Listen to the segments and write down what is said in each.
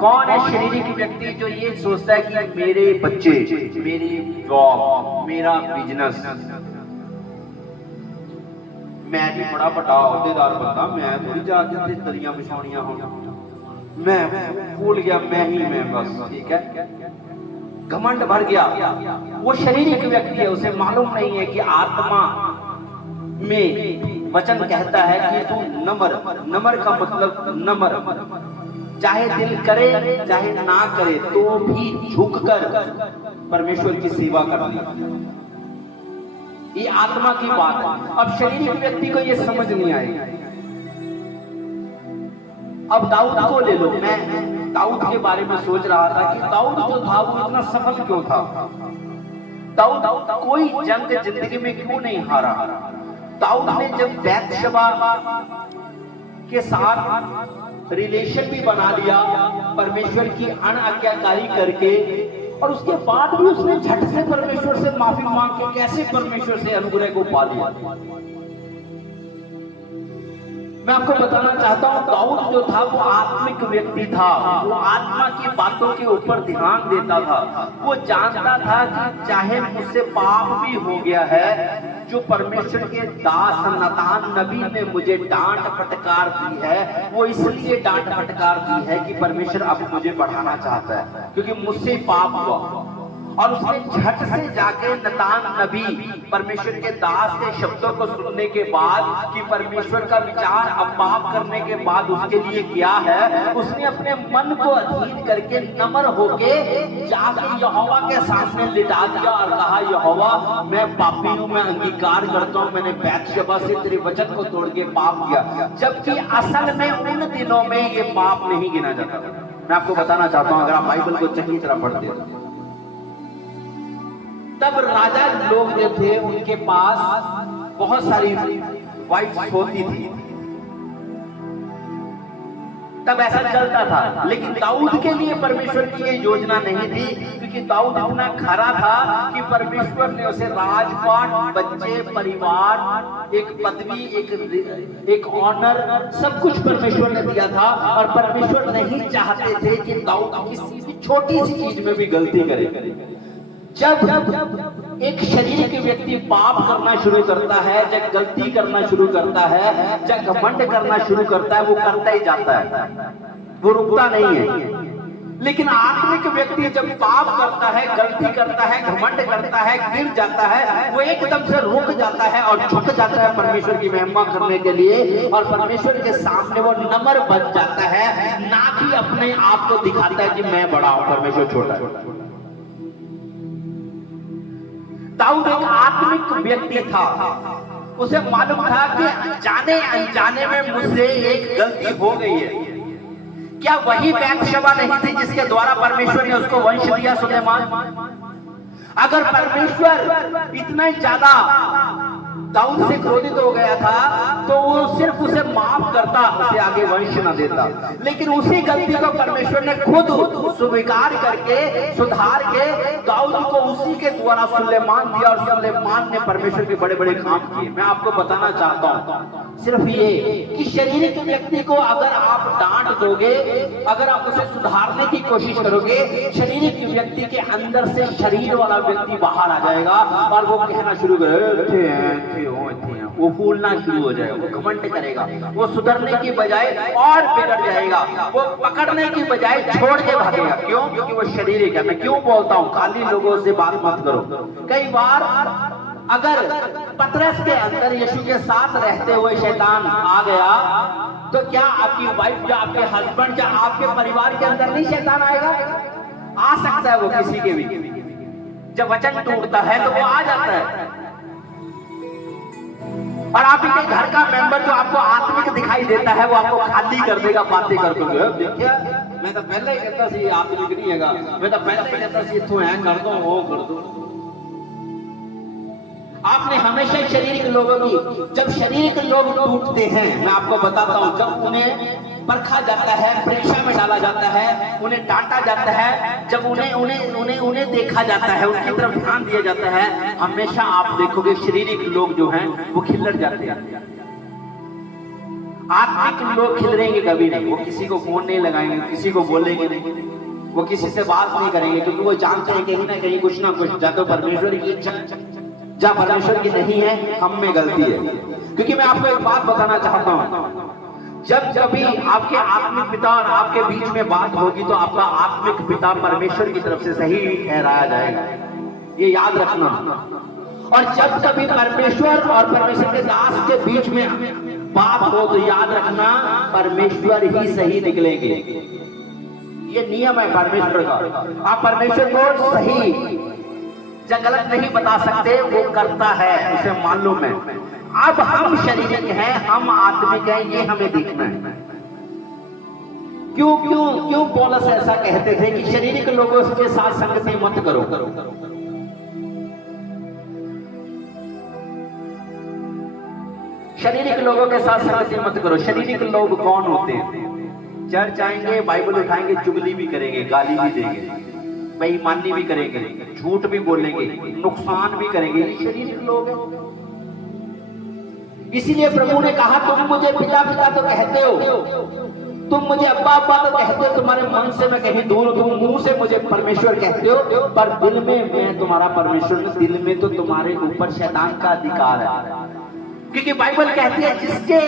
कौन है शारीरिक व्यक्ति जो ये सोचता है कि मेरे बच्चे, मेरी जॉब, मेरा बिजनेस, मैं भी बड़ा बड़ा अहदेदार बंदा, मैं थोड़ी जाके दरिया बिछाउणियां होना, मैं भूल गया मैं ही मैं, बस ठीक है, घमंड भर गया। वो शारीरिक व्यक्ति है, उसे मालूम नहीं है कि आत्मा में वचन कहता है कि तू नमर, नमर का मतलब नमर, चाहे दिल करे चाहे ना करे तो भी झुककर परमेश्वर की सेवा करनी, ये आत्मा की बात है। अब शारीरिक व्यक्ति को ये समझ नहीं आएगी। अब दाऊद को ले लो, मैं दाऊद के बारे में सोच रहा था कि दाऊद जो था वो इतना सफल क्यों था, दाऊद कोई जंग जिंदगी में क्यों नहीं हारा। दाऊद ने जब बैतशबा के साथ रिलेशन भी बना लिया परमेश्वर की अनआज्ञाकारी करके, और उसके बाद भी उसने झट से परमेश्वर से माफी मांग के कैसे परमेश्वर से अनुग्रह को पा लिया। मैं आपको बताना चाहता हूं, दाऊद जो था वो आत्मिक व्यक्ति था, वो आत्मा की बातों के ऊपर ध्यान देता था। वो जानता था कि चाहे मुझसे पाप भी हो गया है, जो परमेश्वर के दास नातान नबी ने मुझे डांट फटकार दी है, वो इसलिए डांट फटकार दी है कि परमेश्वर अब मुझे बढ़ाना चाहता है, क्योंकि मुझसे पाप हुआ। और उसने झट से जाके नातान नबी परमेश्वर के दास के शब्दों को सुनने के बाद कि परमेश्वर का विचार अब पाप करने के बाद उसके लिए क्या है, उसने अपने मन को अधीन करके नम्र होके जाके यहोवा के सामने लिटा दिया और कहा, यहोवा मैं पापी हूं, मैं अंगीकार करता हूं, मैंने बैतशबा से तेरे वचन को तोड़ के पाप किया। जबकि असल में उन दिनों में ये पाप नहीं गिना जाता। मैं आपको बताना चाहता हूं, अगर आप बाइबल को चंगी तरह पढ़ते हो, तब राजा लोग जो थे उनके पास बहुत सारी वाइफ्स होती थी, तब ऐसा चलता था। लेकिन दाऊद के लिए परमेश्वर की ये योजना नहीं थी, क्योंकि दाऊद इतना खरा था कि परमेश्वर ने उसे राजपाट, बच्चे, परिवार, एक पदवी, एक ऑनर, सब कुछ परमेश्वर ने दिया था। और परमेश्वर नहीं चाहते थे कि दाऊद किसी भी छोटी सी चीज में भी गलती करे। जब एक शरीर के व्यक्ति पाप करना शुरू करता है, जब गलती करना शुरू करता है, जब घमंड करना शुरू करता है, वो करता ही जाता है, वो रुकता नहीं है। लेकिन आत्मिक व्यक्ति जब पाप करता है, गलती करता है, घमंड करता है, गिर जाता है, वो एकदम से रुक जाता है और झुक जाता है परमेश्वर की महिमा करने के लिए, और परमेश्वर के सामने वो नम्र बन जाता है, ना कि अपने आप को दिखाता है कि मैं बड़ा हूं, परमेश्वर छोटा है। दाऊद एक आत्मिक व्यक्ति था, उसे मालूम था कि जाने अनजाने में मुझसे एक गलती हो गई है। क्या वही बैतशबा नहीं थी जिसके द्वारा परमेश्वर ने उसको वंश दिया, सुलेमान? अगर परमेश्वर इतना ज्यादा दाऊद से क्रोधित हो गया था तो वो सिर्फ उसे माफ करता, उसे आगे वंश न देता। लेकिन उसी गलती को परमेश्वर ने खुद स्वीकार करके, सुधार के दाऊद को उसी के द्वारा सुलेमान दिया, और सुलेमान ने परमेश्वर के बड़े बड़े काम किए। मैं आपको बताना चाहता हूँ सिर्फ ये कि शारीरिक व्यक्ति को अगर आप डांट दोगे, अगर आप उसे सुधारने की कोशिश करोगे, शारीरिक व्यक्ति के अंदर से शरीर वाला व्यक्ति बाहर आ जाएगा और वो कहना शुरू करेगा, वो फूलना शुरू हो जाएगा, वो घमंड करेगा, वो सुधरने की बजाय और बिगड़ जाएगा, वो पकड़ने की बजाय छोड़ के भागेगा। क्यों? क्योंकि वो शारीरिक है। मैं क्यों बोलता हूँ खाली लोगों से बात मत करो। कई बार अगर पतरस के अंदर यीशु के साथ रहते हुए शैतान आ गया, तो क्या आपकी वाइफ या आपके हस्बैंड या आपके परिवार के अंदर नहीं शैतान आएगा? आ सकता है वो किसी के भी। जब वचन टूटता है तो वो आ जाता है। और आपके घर का मेंबर जो आपको आत्मिक दिखाई देता है, वो आपको खाली कर देगा बातें करते हुए। देखिए मैं तो पहले ही कहता सी आत्मिक नहीं हैगा, मैं तो पहले ही कहता सी तू है कर दो, वो कर दो। आपने हमेशा शारीरिक लोगों की, जब शारीरिक लोग टूटते हैं, मैं आपको बताता हूं, जब उन्हें परखा जाता है, परीक्षा में डाला जाता है, उन्हें डांटा जाता है, जब उन्हें देखा जाता है, उनकी तरफ ध्यान दिया जाता है, हमेशा आप देखोगे शारीरिक लोग जो हैं वो खिल्लर जाते हैं। आत्मिक लोग खिलरेंगे कभी नहीं, वो किसी को फोन नहीं लगाएंगे, किसी को बोलेंगे नहीं, वो किसी से बात नहीं करेंगे, क्योंकि वो जानते हैं कहीं ना कहीं कुछ ना कुछ या तो परमेश्वर की इच्छा, जहाँ परमेश्वर की नहीं है, हम में गलती है। क्योंकि मैं आपको एक बात बताना चाहता हूँ, जब कभी आपके आत्मिक पिता और आपके बीच में बात होगी तो आपका आत्मिक पिता परमेश्वर की तरफ से सही ठहराया जाएगा, ये याद रखना। और जब कभी परमेश्वर और परमेश्वर के दास के बीच में बात हो तो याद रखना परमेश्वर ही सही निकलेंगे, ये नियम है परमेश्वर का। आप परमेश्वर को सही या गलत नहीं बता सकते, वो करता है, उसे मालूम है। अब हम शारीरिक हैं, हम आत्मिक हैं, ये हमें देखना है। क्यों क्यों क्यों पौलुस ऐसा कहते थे कि शारीरिक लोगों के साथ संगति मत करो। शारीरिक लोगों के साथ संगति मत करो। शारीरिक लोग कौन होते हैं? चर्च आएंगे, बाइबल उठाएंगे, चुगली भी करेंगे, गाली भी देंगे, बेईमानी भी करेंगे, झूठ भी बोलेंगे, नुकसान भी करेंगे, ये शारीरिक लोग हैं। इसीलिए प्रभु ने कहा तुम मुझे पिता पिता तो कहते हो, तुम मुझे अब्बा अब्बा तो कहते हो, तुम्हारे मन से मैं कहीं दूर, तुम मुंह से मुझे परमेश्वर कहते हो, पर दिल में मैं तुम्हारा परमेश्वर हूं। दिल में तो तुम्हारे ऊपर शैतान का अधिकार है, क्योंकि बाइबल कहती है जिसके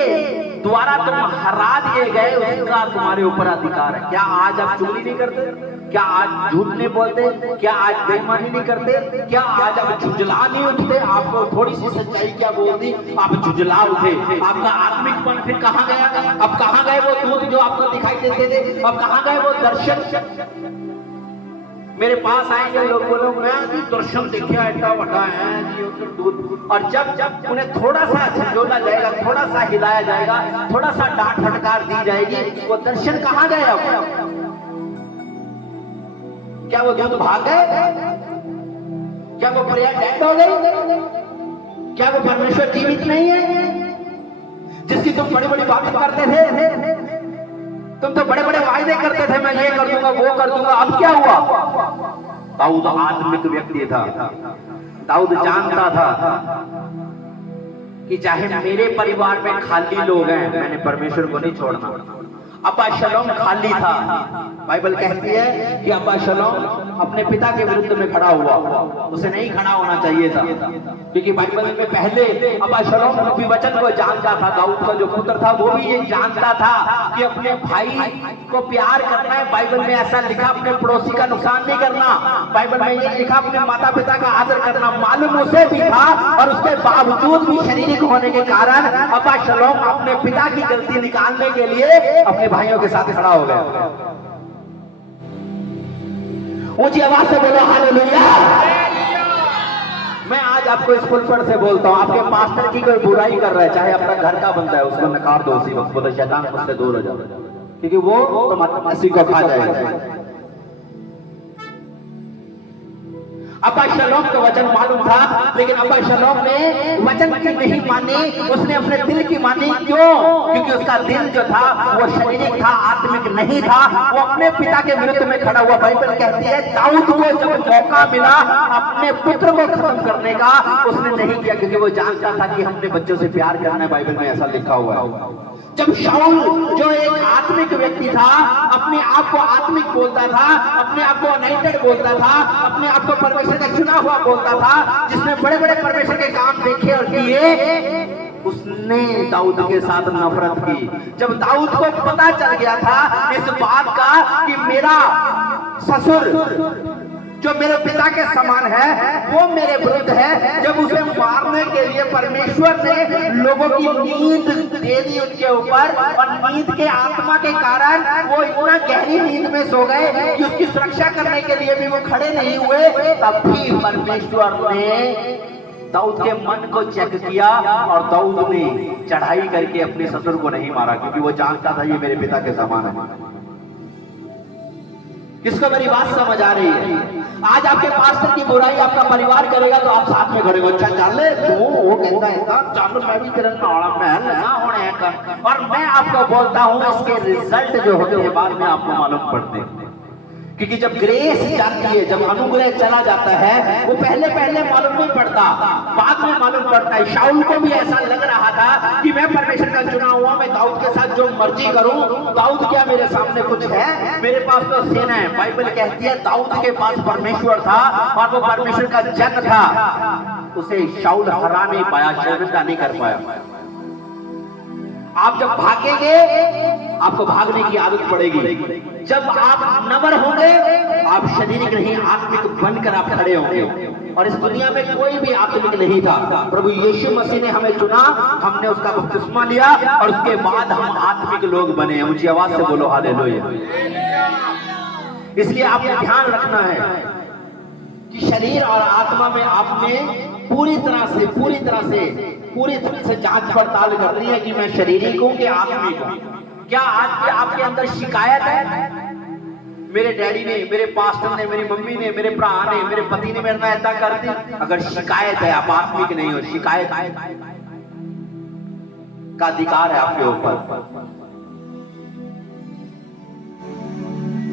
द्वारा तुम हरा दिए गए उसका तुम्हारे ऊपर अधिकार है। क्या आज आप चुगली नहीं करते? क्या आज झूठ नहीं बोलते? क्या आज बेईमानी नहीं करते? क्या आज आप झुंझला नहीं उठते? आपको थोड़ी सी सच्चाई क्या बोल दी, आप झुंझला उठे। आपका आत्मिकपन फिर कहाँ गया? अब कहाँ गए वो दूत जो आपको दिखाई देते थे? अब कहाँ गए वो दर्शन? मेरे पास आएंगे लोग, बोलो मैं दर्शन देखा, ऐसा बड़ा है जी दूध। और जब जब उन्हें थोड़ा सा झंझोला जाएगा, थोड़ा सा हिलाया जाएगा, थोड़ा सा डांट फटकार दी जाएगी, वो दर्शन कहाँ गए? अब क्या वो दूध भाग गए? क्या वो प्रेयर डेड हो गई? क्या वो परमेश्वर जीवित नहीं है जिसकी तुम बड़ी बड़ी बातें करते थे? तुम तो बड़े बड़े वायदे करते थे, मैं ये कर दूंगा, वो कर दूंगा। अब क्या हुआ? दाऊद आत्मिक व्यक्ति था। दाऊद जानता था कि चाहे मेरे परिवार में खाली लोग हैं, मैंने परमेश्वर को नहीं छोड़ना। अबशालोम खाली था। बाइबल कहती है कि अबशालोम अपने पिता के विरुद्ध में खड़ा हुआ, उसे नहीं खड़ा होना चाहिए था, क्योंकि बाइबल में पहले अबशालोम विवचन को जानता था। दाऊद का जो पुत्र था वो भी ये जानता था कि अपने भाई को प्यार करना है। बाइबल में ऐसा लिखा अपने पड़ोसी का नुकसान नहीं करना। बाइबल में ये लिखा अपने माता पिता का आदर करना। मालूम उसे भी था, और उसके बावजूद भी शारीरिक होने के कारण अबशालोम अपने पिता की गलती निकालने के लिए अपने भाइयों के साथ खड़ा हो गया। ऊंची आवाज से बोलो हालेलुया। मैं आज आपको इस पुलपट से बोलता हूं, आपके पास्टर की कोई बुराई कर रहा है, चाहे अपना घर का बनता है, उसको नकार दो उसी वक्त, बोलो शैतान मुझसे दूर हो जाओ, क्योंकि वो तुम्हारे मसीह को खा जाएगा। अबशालोम का वचन मालूम था, लेकिन अबशालोम ने वचन की नहीं मानी, उसने अपने दिल की मानी। क्यों? क्योंकि उसका दिल जो था वो शारीरिक था, आत्मिक नहीं था। वो अपने पिता के विरुद्ध में खड़ा हुआ। बाइबल कहती है दाऊद को जब मौका मिला अपने पुत्र को खत्म करने का, उसने नहीं किया, क्योंकि वो जानता था कि हमने बच्चों से प्यार करना है। बाइबल में ऐसा लिखा हुआ है। जब शाऊल जो एक आत्मिक व्यक्ति था, अपने आप को आत्मिक बोलता था, अपने आप को अनॉइंटेड बोलता था, अपने आप को परमेश्वर का चुना हुआ बोलता था, जिसने बड़े बड़े परमेश्वर के काम देखे और किए, उसने दाऊद के साथ नफरत की। जब दाऊद को पता चल गया था इस बात का कि मेरा ससुर जो मेरे पिता के समान है वो मेरे विरुद्ध है, जब उसे मारने के लिए परमेश्वर ने लोगों की नींद दे दी उनके ऊपर, और नींद के आत्मा के कारण वो इतना गहरी नींद में सो गए कि उसकी सुरक्षा करने के लिए भी वो खड़े नहीं हुए, तब भी परमेश्वर ने दाऊद के मन को चेक किया, और दाऊद ने चढ़ाई करके अपने ससुर को नहीं मारा, क्योंकि वो जानता था ये मेरे पिता के समान है। किसको मेरी बात समझ आ रही है? आज आपके पास्टर की बुराई आपका परिवार करेगा तो आप साथ में खड़े हो, अच्छा चल ले तू, वो कहता है चल मैं भी तेरे नाड़ा में ना होने का। और मैं आपको बोलता हूं इसके रिजल्ट जो होते हैं बाद में आपको मालूम पड़ते हैं। क्योंकि जब ग्रेस जाती है, जब अनुग्रह चला जाता है, वो पहले पहले मालूम नहीं पड़ता, बाद में मालूम पड़ता है। शाऊल को भी ऐसा लग रहा था कि मैं परमेश्वर का चुना हुआ, मैं दाऊद के साथ जो मर्जी करूं, दाऊद क्या मेरे सामने कुछ है, मेरे पास तो सेना है। बाइबल कहती है दाऊद के पास परमेश्वर था और वो परमेश्वर का जन था, उसे शाऊल हरा नहीं पाया, शर्मिंदा नहीं कर पाया। आप जब भागेंगे आपको भागने की आदत पड़ेगी, जब आप नम्र होंगे आप शारीरिक नहीं आत्मिक बनकर आप खड़े होंगे। और इस दुनिया में कोई भी आत्मिक नहीं था, प्रभु यीशु मसीह ने हमें चुना, हमने उसका बपतिस्मा लिया और उसके बाद हम आत्मिक लोग बने। ऊंची आवाज से बोलो हालेलुया। इसलिए आपको ध्यान रखना है कि शरीर और आत्मा में आपने पूरी तरह से जांच पड़ताल करनी है कि मैं शारीरिक हूं कि आत्मिक हूं। क्या आज आपके अंदर शिकायत है, मेरे डैडी ने, मेरे पास्टर ने, मेरी मम्मी ने, मेरे भरा ने, मेरे पति ने मेरे साथ ऐसा कर दी? अगर शिकायत है, आप आत्मिक नहीं हो। शिकायत का अधिकार है आपके ऊपर।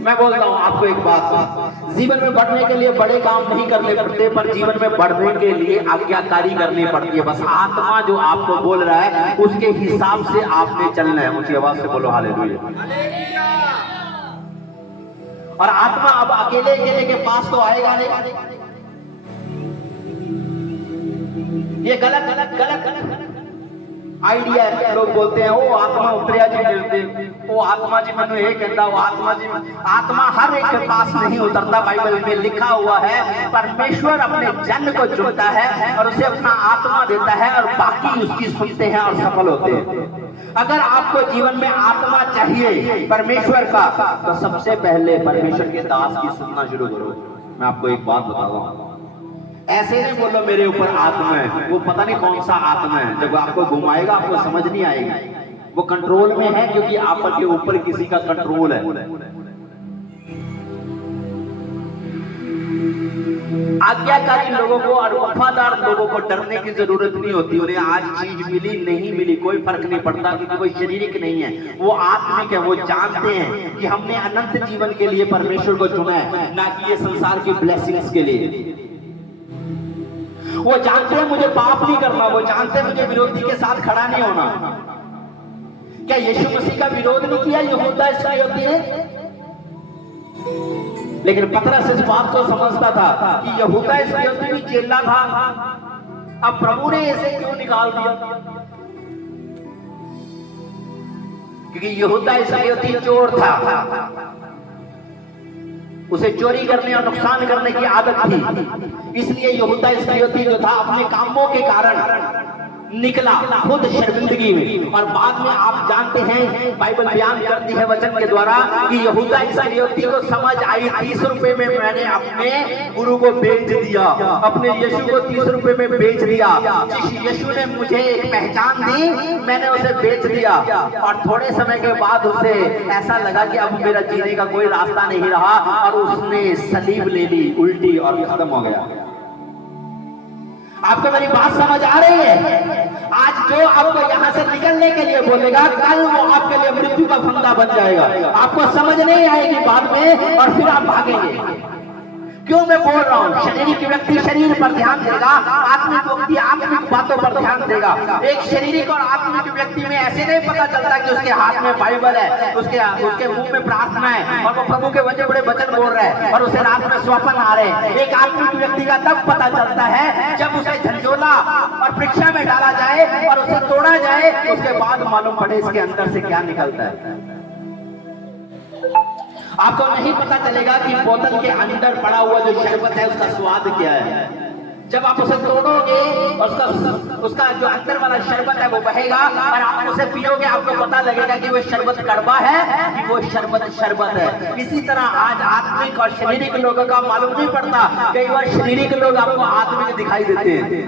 मैं बोलता हूं आपको एक बात, जीवन में बढ़ने के लिए बड़े काम नहीं करने पड़ते, पर जीवन में बढ़ने के लिए आज्ञाकारी करनी पड़ती है। बस आत्मा जो आपको बोल रहा है उसके हिसाब से आपने चलना है। ऊंची आवाज से बोलो हालेलुया। और आत्मा अब अकेले के पास तो आएगा नहीं। ये गलत आइडिया है। लोग बोलते हैं वो आत्मा उतरिया जी मिलते, वो आत्मा जी मैंने ये कहता, वो आत्मा जी, आत्मा हर एक के पास नहीं उतरता। बाइबल में लिखा हुआ है परमेश्वर अपने जन को चुनता है और उसे अपना आत्मा देता है और बाकी उसकी सुनते हैं और सफल होते हैं। अगर आपको जीवन में आत्मा चाहिए परमेश्वर का, तो सबसे पहले परमेश्वर के दास की सुनना शुरू करो। मैं आपको एक बात बता रहा हूं, ऐसे नहीं बोलो मेरे ऊपर आत्मा है, वो पता नहीं कौन सा आत्मा है। जब आपको घुमाएगा आपको समझ नहीं आएगी, वो कंट्रोल में है क्योंकि आपके ऊपर किसी का कंट्रोल है। आज्ञाकारी लोगों को और वफादार लोगों को डरने की जरूरत नहीं होती। उन्हें आज चीज मिली नहीं मिली कोई फर्क नहीं पड़ता, क्योंकि कोई शारीरिक नहीं है, वो आत्मिक है। वो जानते हैं कि हमने अनंत जीवन के लिए परमेश्वर को चुना है, ना कि ये संसार की ब्लेसिंग्स के लिए। वो जानते हैं मुझे पाप नहीं करना, वो जानते हैं मुझे विरोधी के साथ खड़ा नहीं होना। क्या यीशु मसीह का विरोध नहीं किया यहूदा इस्करियोती ने? लेकिन पतरस इस बात को समझता था कि यहूदा इस्करियोती भी चेला था, अब प्रभु ने इसे क्यों निकाल दिया? क्योंकि यहूदा इस्करियोती चोर था, उसे चोरी करने और नुकसान करने की आदत थी। इसलिए यहूदा इस्करियोती जो था अपने कामों के कारण निकला खुद शर्मिंदगी में। और बाद में आप जानते हैं बाइबल बयान करती है वचन के द्वारा कि यहूदा इस्करियोती को समझ आई 30 रुपए में मैंने अपने गुरु को बेच दिया, अपने यीशु को 30 रुपए में बेच दिया। जिस यीशु ने मुझे एक पहचान दी मैंने उसे बेच दिया। और थोड़े समय के बाद उसे ऐसा लगा कि अब मेरा जीने का कोई रास्ता नहीं रहा और उसने सलीब ले ली उल्टी और खत्म हो गया। आपको मेरी बात समझ आ रही है? आज जो आपको यहां से निकलने के लिए बोलेगा, कल वो आपके लिए मृत्यु का फंदा बन जाएगा। आपको समझ नहीं आएगी बाद में और फिर आप भागेंगे। क्यों मैं बोल रहा हूँ? शारीरिक व्यक्ति शरीर पर ध्यान देगा, आत्मिक व्यक्ति आत्मिक बातों पर ध्यान देगा। एक शारीरिक और आत्मिक व्यक्ति में ऐसे नहीं पता चलता कि उसके हाथ में बाइबल है, उसके मुंह में प्रार्थना है और वो प्रभु के बड़े बड़े वचन बोल रहे हैं और उसे रात में स्वप्न आ रहे हैं। एक आत्मिक व्यक्ति का तब पता चलता है जब उसे झंझोला और परीक्षा में डाला जाए और उसे तोड़ा जाए, उसके बाद मालूम पड़े इसके अंदर से क्या निकलता है। आपको नहीं पता चलेगा कि बोतल के अंदर पड़ा हुआ जो शरबत है उसका स्वाद क्या है। जब आप उसे तोड़ोगे उसका जो अंदर वाला शरबत है वो बहेगा और आप उसे पियोगे, आपको पता लगेगा कि वो शरबत कड़वा है कि वो शरबत है। इसी तरह आज आत्मिक और शारीरिक लोगों का मालूम नहीं पड़ता। कई बार शारीरिक लोग आपको आत्मिक दिखाई देते हैं,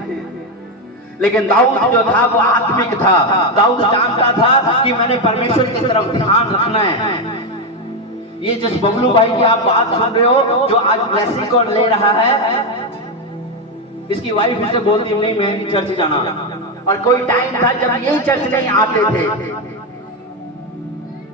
लेकिन दाऊद जो था वो आत्मिक था। दाऊद जानता था कि मैंने परमेश्वर की तरफ ध्यान रखना है। ये जिस बबलू भाई की आप बात सुन रहे हो जो आज ब्लेसिंग को ले रहा है, इसकी वाइफ इसे बोलती नहीं मैं चर्च जाना। और कोई टाइम था जब यही चर्च नहीं आते थे,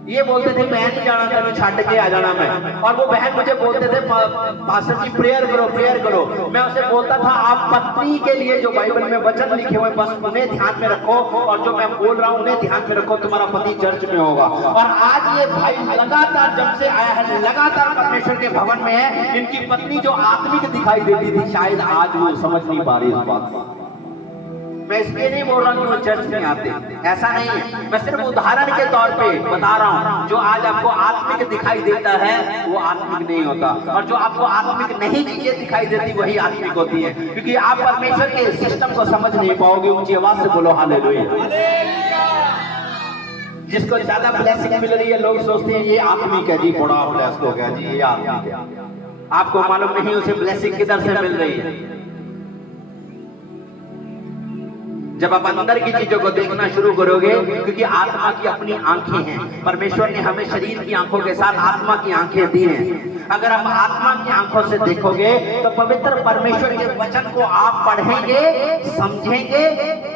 ये बोलते थे मैं नहीं जाना था, मैं छाट के आ जाना मैं। और वो बहन मुझे बोलते थे पास्टर जी प्रेयर करो प्रेयर करो। मैं उसे बोलता था आप पत्नी के लिए जो बाइबल में वचन लिखे हुए बस उन्हें ध्यान में रखो, और जो मैं बोल रहा हूँ उन्हें ध्यान में रखो, तुम्हारा पति चर्च में होगा। और आज ये भाई लगातार जब से आया है लगातार परमेश्वर के भवन में है। इनकी पत्नी जो आत्मिक दिखाई देती थी शायद आज वो समझ नहीं पा रही इस बात को। मैं इसलिए नहीं बोल रहा कि वो चर्च में आते, ऐसा नहीं है। मैं सिर्फ उदाहरण के तौर पे बता रहा हूँ। जो आज आपको आत्मिक दिखाई देता है वो आत्मिक नहीं होता, और जो आपको आत्मिक नहीं चीजें दिखाई देती वही आत्मिक होती है, क्योंकि आप परमेश्वर के सिस्टम को समझ नहीं पाओगे। ऊंची आवाज से बोलो हालेलुया। जिसको ज्यादा ब्लेसिंग मिल रही है लोग सोचते हैं ये आत्मिक है जी, बड़ा ब्लेस हो गया जी, ये आत्मिक है। आपको मालूम नहीं उसे ब्लेसिंग किधर से मिल रही है। जब आप अंदर की चीजों को देखना शुरू करोगे, क्योंकि आत्मा की अपनी आंखें हैं। परमेश्वर ने हमें शरीर की आंखों के साथ आत्मा की आंखें दी हैं। अगर आप आत्मा की आंखों से देखोगे तो पवित्र परमेश्वर के वचन को आप पढ़ेंगे, समझेंगे,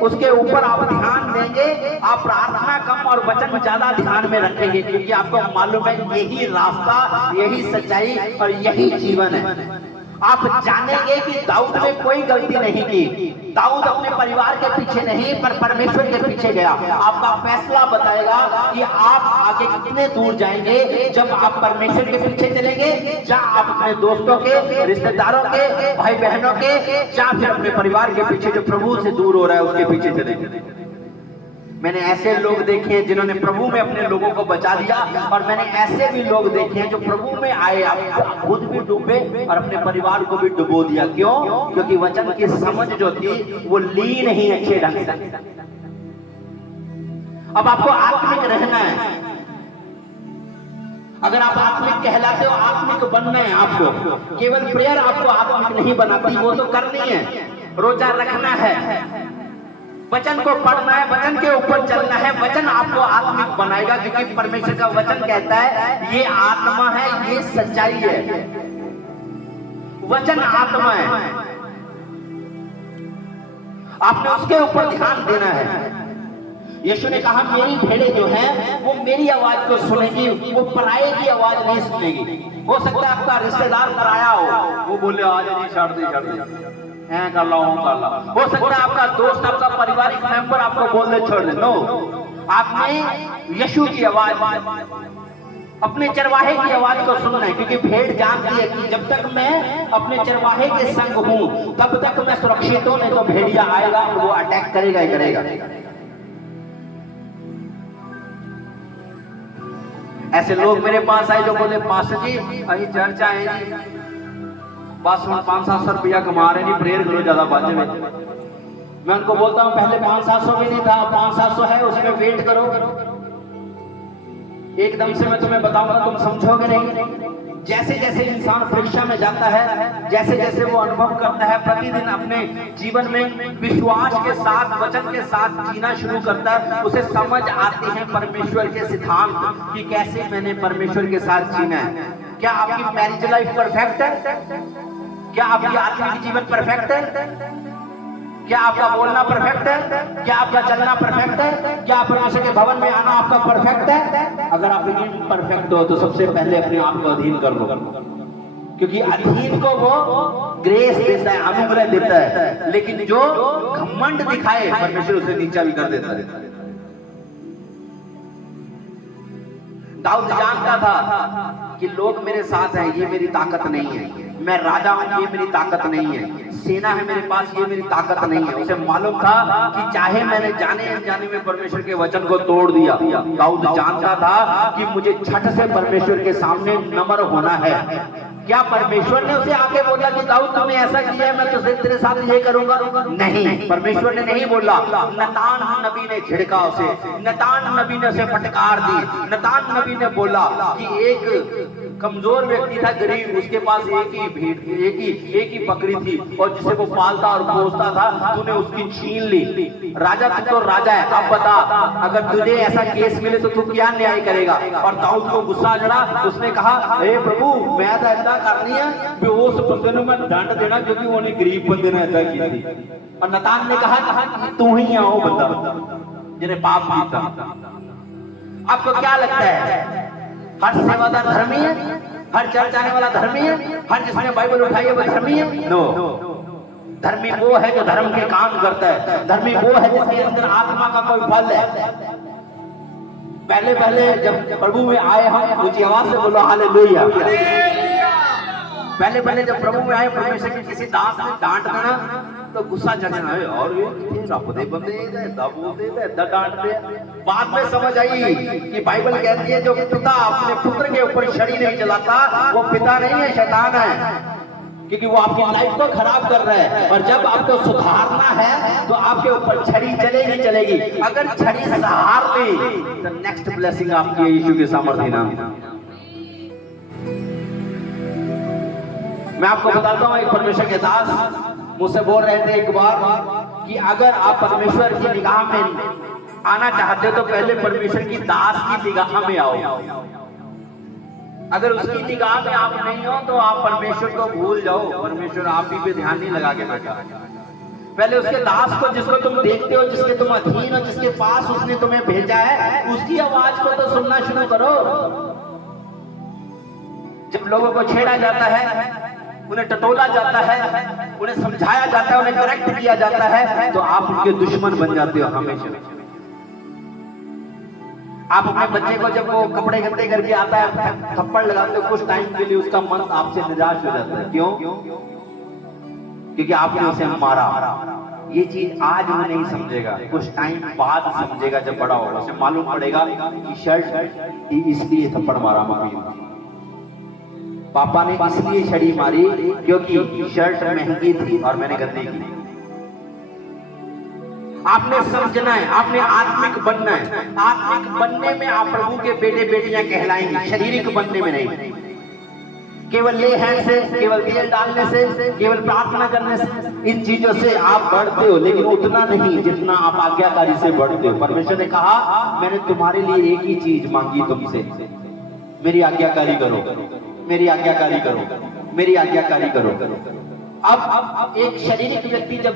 उसके ऊपर आप ध्यान देंगे। आप प्रार्थना कम और वचन ज्यादा ध्यान में रखेंगे, क्योंकि आपको मालूम है यही रास्ता, यही सच्चाई और यही जीवन है। आप जानेंगे कि दाऊद ने कोई गलती नहीं की। दाऊद अपने परिवार के पीछे नहीं पर परमेश्वर के पीछे गया। आपका फैसला बताएगा कि आप आगे कितने दूर जाएंगे। जब आप परमेश्वर के पीछे चलेंगे, या आप अपने दोस्तों के, रिश्तेदारों के, भाई बहनों के, या फिर अपने परिवार के पीछे जो प्रभु से दूर हो रहा है उसके पीछे चलेंगे। मैंने ऐसे लोग देखे हैं जिन्होंने प्रभु में अपने लोगों को बचा लिया, और मैंने ऐसे भी लोग देखे हैं जो प्रभु में आए, खुद भी डूबे और अपने परिवार को भी डुबो दिया। क्यों? क्योंकि वचन की समझ जो थी वो ली नहीं अच्छे ढंग से। अब आपको आत्मिक रहना है। अगर आप आत्मिक कहलाते हो, आत्मिक बनना है आपको। केवल प्रेयर आपको आत्मिक नहीं बनाती, वो तो करनी है। रोजा रखना है, वचन को पढ़ना है, वचन के ऊपर चलना है। वचन आपको आत्मिक बनाएगा, क्योंकि परमेश्वर का वचन कहता है ये आत्मा है, ये सच्चाई है। वचन आत्मा है, आपने उसके ऊपर ध्यान देना है। यीशु ने कहा मेरी भेड़ें जो हैं वो मेरी आवाज को सुनेगी, वो पराये की आवाज नहीं सुनेगी। हो सकता है आपका रिश्तेदार पराया हो, वो बोले आज जी छाड़ दे कर लो कर लो। हो सकता है आपका दोस्त, आपका पारिवारिक मेंबर आपको बोल दे छोड़ दे। नो, आपने यीशु की आवाज, अपने चरवाहे की आवाज को सुनना है, क्योंकि भेड़ जानती है कि जब तक मैं अपने चरवाहे के संग हूं तब तक मैं सुरक्षित हूं, नहीं तो भेड़िया आएगा और वो अटैक करेगा ही करेगा। ऐसे लोग मेरे पास आए जो बोले पास्टर जी अभी चर्च आए जी, बस 500-700 रुपया कमा रहे नहीं, प्रेयर करो ज्यादा बाजे में। मैं उनको बोलता हूँ पहले 500-700 भी नहीं था, 500-700 है, उसमें वेट करो। एकदम से मैं तुम्हें बताऊंगा तुम समझोगे नहीं। जैसे जैसे इंसान परीक्षा में जाता है, जैसे जैसे वो अनुभव करता है, प्रतिदिन अपने जीवन में विश्वास के साथ, वचन के साथ जीना शुरू करता है, उसे समझ आती है परमेश्वर के सिद्धांत कि कैसे मैंने परमेश्वर के साथ जीना है। क्या आपकी मैरिज लाइफ परफेक्ट है? क्या आपकी आत्मिक जीवन परफेक्ट है? क्या आपका बोलना परफेक्ट है? क्या आपका चलना परफेक्ट है? क्या परमेश्वर के भवन में आना आपका परफेक्ट है? अगर आप परफेक्ट हो तो सबसे पहले अपने आप को अधीन कर लो, क्योंकि अधीन को वो ग्रेस देता है, अनुग्रह देता है, लेकिन जो घमंड दिखाए परमेश्वर उसे नीचा भी कर देता है। दाऊद जानता था कि लोग मेरे साथ हैं, ये मेरी ताकत नहीं है। मैं राजा हूं, ये मेरी ताकत नहीं है। सेना है मेरे पास, ये मेरी ताकत नहीं है। उसे मालूम था कि चाहे मैंने जाने अनजाने में परमेश्वर के वचन को तोड़ दिया, दाऊद जानता था कि मुझे छठ से परमेश्वर के सामने नम्र होना है। क्या परमेश्वर ने उसे आके बोला कि दाऊद तूने ऐसा किया है मैं तो तेरे साथ ये करूंगा? नहीं, परमेश्वर ने नहीं बोला। नतान नबी ने झिड़का उसे, नतान नबी ने उसे फटकार दी। नतान नबी ने बोला कि एक कमजोर व्यक्ति था, गरीब, उसके पास एक ही भेड़, एक ही बकरी थी और जिसे वो पालता और पोसता था, तूने उसकी छीन ली। राजा तू तो राजा है, अब बता अगर तुझे ऐसा केस मिले तो तू क्या न्याय करेगा? और दाऊद को गुस्सा चढ़ा, उसने कहा हे प्रभु मैं तो ऐसा करनी है कि उस बंदे ने मैं दंड देना क्योंकि वो गरीब बंदे ने ऐसा की थी। और नतान ने कहा तू ही आओ बंदा जिन्हें पाप किया। आपको क्या लगता है हर सेवादार धर्मी है, हर चर्च आने वाला धर्मी है, हर जिसने बाइबल उठाई है वो धर्मी है? नो। धर्मी वो है जो धर्म के काम करता है। धर्मी वो है जिसके अंदर आत्मा का कोई फल है। पहले पहले जब प्रभु में आए हम, ऊंची आवाज से बोलो हालेलुया। पहले पहले जब प्रभु में आए, परमेश्वर के किसी दास ने डांट देना तो गुस्सा चढ़ना है, और ये रब दे बंदे दा बोलते थे दा डांट दे। बाद में समझ आई कि बाइबल कहती है जो पिता अपने पुत्र के ऊपर छड़ी नहीं चलाता वो पिता नहीं है, शैतान है, क्योंकि वो आपकी लाइफ को खराब कर रहा है। और जब आपको सुधारना है तो आपके ऊपर छड़ी चलेगी चलेगी। अगर छड़ी सहार ली तो नेक्स्ट ब्लेसिंग आपकी है यीशु के सामर्थ्य नाम। मैं आपको बताता हूँ, एक परमेश्वर के दास मुझसे बोल रहे थे एक बार कि अगर आप परमेश्वर की निगाह में आना चाहते हो तो पहले परमेश्वर की दास की निगाह में आओ। अगर उसकी निगाह में आप नहीं हो तो आप परमेश्वर को भूल जाओ। परमेश्वर आप ही पे ध्यान नहीं लगा के बैठा। पहले उसके दास को, जिसको तुम देखते हो, जिसके तुम अधीन हो, जिसके पास उसने तुम्हें भेजा है, उसकी आवाज को तो सुनना शुरू करो। जब लोगों को छेड़ा जाता है, उन्हें टटोला जाता है, उन्हें समझाया जाता है, उन्हें करेक्ट किया जाता है, तो आप उनके दुश्मन बन जाते हो हमेशा। आप अपने बच्चे को जब वो कपड़े गंदे करके आता है थप्पड़ लगाते हो, कुछ टाइम के लिए उसका मन आपसे निराश हो जाता है। क्यों? क्योंकि आपने उसे मारा। ये चीज आज वो नहीं समझेगा, कुछ टाइम बाद समझेगा। जब बड़ा होगा उसे मालूम पड़ेगा कि शर्ट इसलिए थप्पड़ मारा मम्मी पापा ने इसलिए छड़ी मारी क्योंकि शर्ट महंगी थी और मैंने गंदी की। आपने समझना है, आपने आत्मिक बनना है। आत्मिक बनने में आप प्रभु के बेटे बेटियां कहलाएंगे, शारीरिक बनने में नहीं। केवल ले हैंड से, केवल तेल डालने से, केवल प्रार्थना करने से, इन चीजों से आप बढ़ते हो, लेकिन उतना नहीं जितना आप आज्ञाकारी से बढ़ते हो। परमेश्वर ने कहा मैंने तुम्हारे लिए एक ही चीज मांगी तुमसे, मेरी आज्ञाकारी करो, मेरी आज्ञाकारी करो, मेरी आज्ञाकारी करो। अब एक शारीरिक व्यक्ति जब